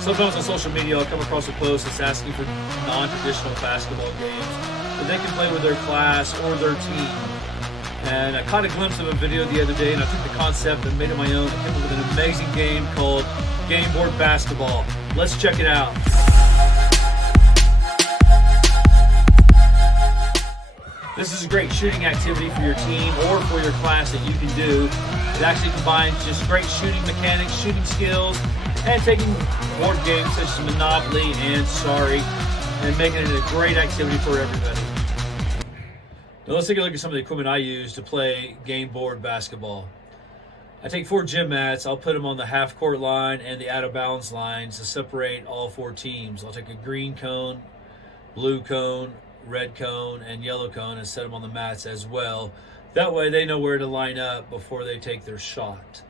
Sometimes on social media I'll come across a post that's asking for non-traditional basketball games that they can play with their class or their team. And I caught a glimpse of a video the other day, and I took the concept and made it my own and came up with an amazing game called Game Board Basketball. Let's check it out. This is a great shooting activity for your team or for your class that you can do. It actually combines just great shooting mechanics, shooting skills, and taking board games such as Monopoly and Sorry and making it a great activity for everybody. Now let's take a look at some of the equipment I use to play game board basketball. I take 4 gym mats. I'll put them on the half court line and the out of bounds lines to separate all 4 teams. I'll take a green cone, blue cone, red cone, and yellow cone and set them on the mats as well. That way they know where to line up before they take their shot.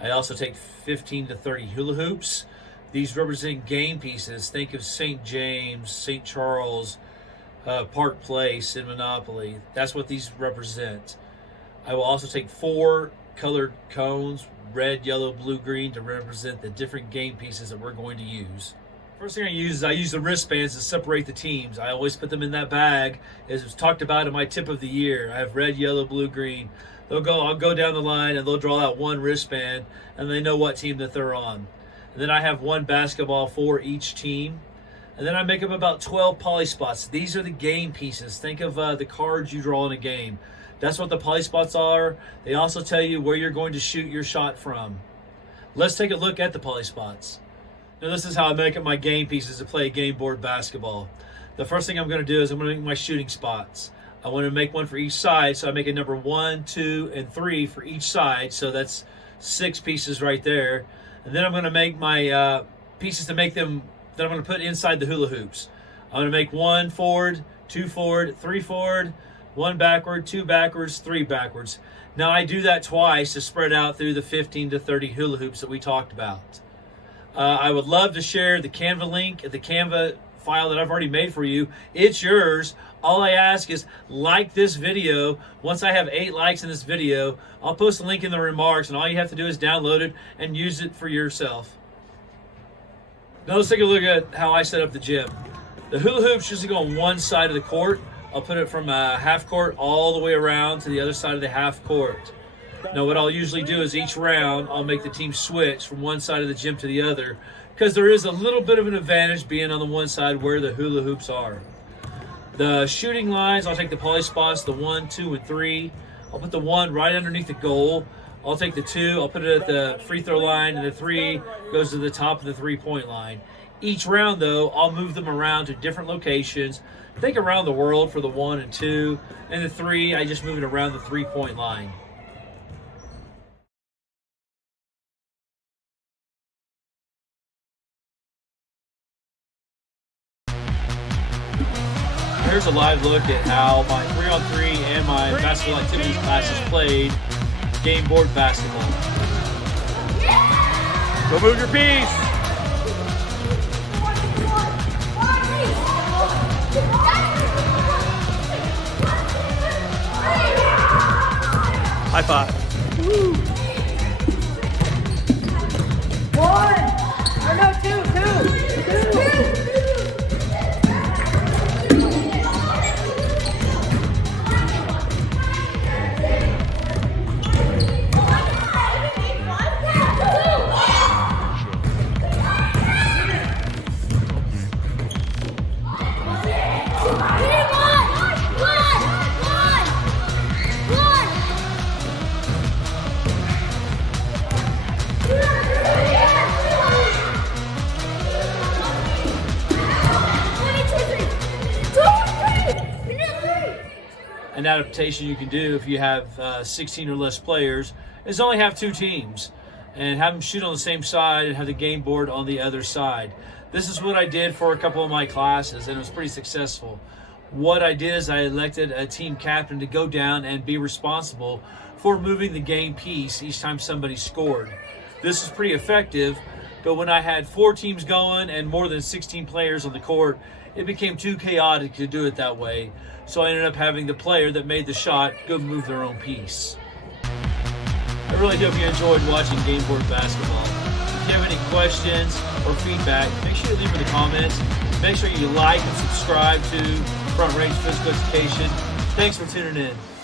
I also take 15 to 30 hula hoops. These represent game pieces. Think of St. James, St. Charles, Park Place in Monopoly. That's what these represent. I will also take 4 colored cones, red, yellow, blue, green, to represent the different game pieces that we're going to use. First thing I use the wristbands to separate the teams. I always put them in that bag, as was talked about in my tip of the year. I have red, yellow, blue, green. I'll go down the line and they'll draw out 1 wristband and they know what team that they're on. And then I have 1 basketball for each team. And then I make up about 12 poly spots. These are the game pieces. Think of the cards you draw in a game. That's what the poly spots are. They also tell you where you're going to shoot your shot from. Let's take a look at the poly spots. Now this is how I make up my game pieces to play game board basketball. The first thing I'm going to do is I'm going to make my shooting spots. I want to make one for each side, so I make a number 1, 2, and 3 for each side. So that's 6 pieces right there. And then I'm going to make my pieces to make them that I'm going to put inside the hula hoops. I'm going to make 1 forward, 2 forward, 3 forward, 1 backward, 2 backwards, 3 backwards. Now I do that twice to spread out through the 15 to 30 hula hoops that we talked about. I would love to share the Canva link, the Canva file that I've already made for you. It's yours. All I ask is like this video. Once I have 8 likes in this video, I'll post a link in the remarks, and all you have to do is download it and use it for yourself. Now let's take a look at how I set up the gym. The hula hoops usually go on one side of the court. I'll put it from a half court all the way around to the other side of the half court. Now what I'll usually do is each round I'll make the team switch from one side of the gym to the other, because there is a little bit of an advantage being on the one side where the hula hoops are. The shooting lines, I'll take the poly spots, the 1, 2, and 3. I'll put the 1 right underneath the goal. I'll take the 2, I'll put it at the free throw line, and the 3 goes to the top of the 3-point line. Each round though, I'll move them around to different locations. Think around the world for the 1 and 2, and the 3, I just move it around the 3-point line. Here's a live look at how my 3-on-3 and my basketball activities classes played game board basketball. Go move your piece. High five. Woo. 1. Or no, 2. An adaptation you can do if you have 16 or less players is only have 2 teams and have them shoot on the same side and have the game board on the other side. This is what I did for a couple of my classes, and it was pretty successful. What I did is I elected a team captain to go down and be responsible for moving the game piece each time somebody scored. This is pretty effective, but when I had 4 teams going and more than 16 players on the court, it became too chaotic to do it that way. So I ended up having the player that made the shot go move their own piece. I really hope you enjoyed watching game board basketball. If you have any questions or feedback, make sure you leave them in the comments. Make sure you like and subscribe to Front Range Physical Education. Thanks for tuning in.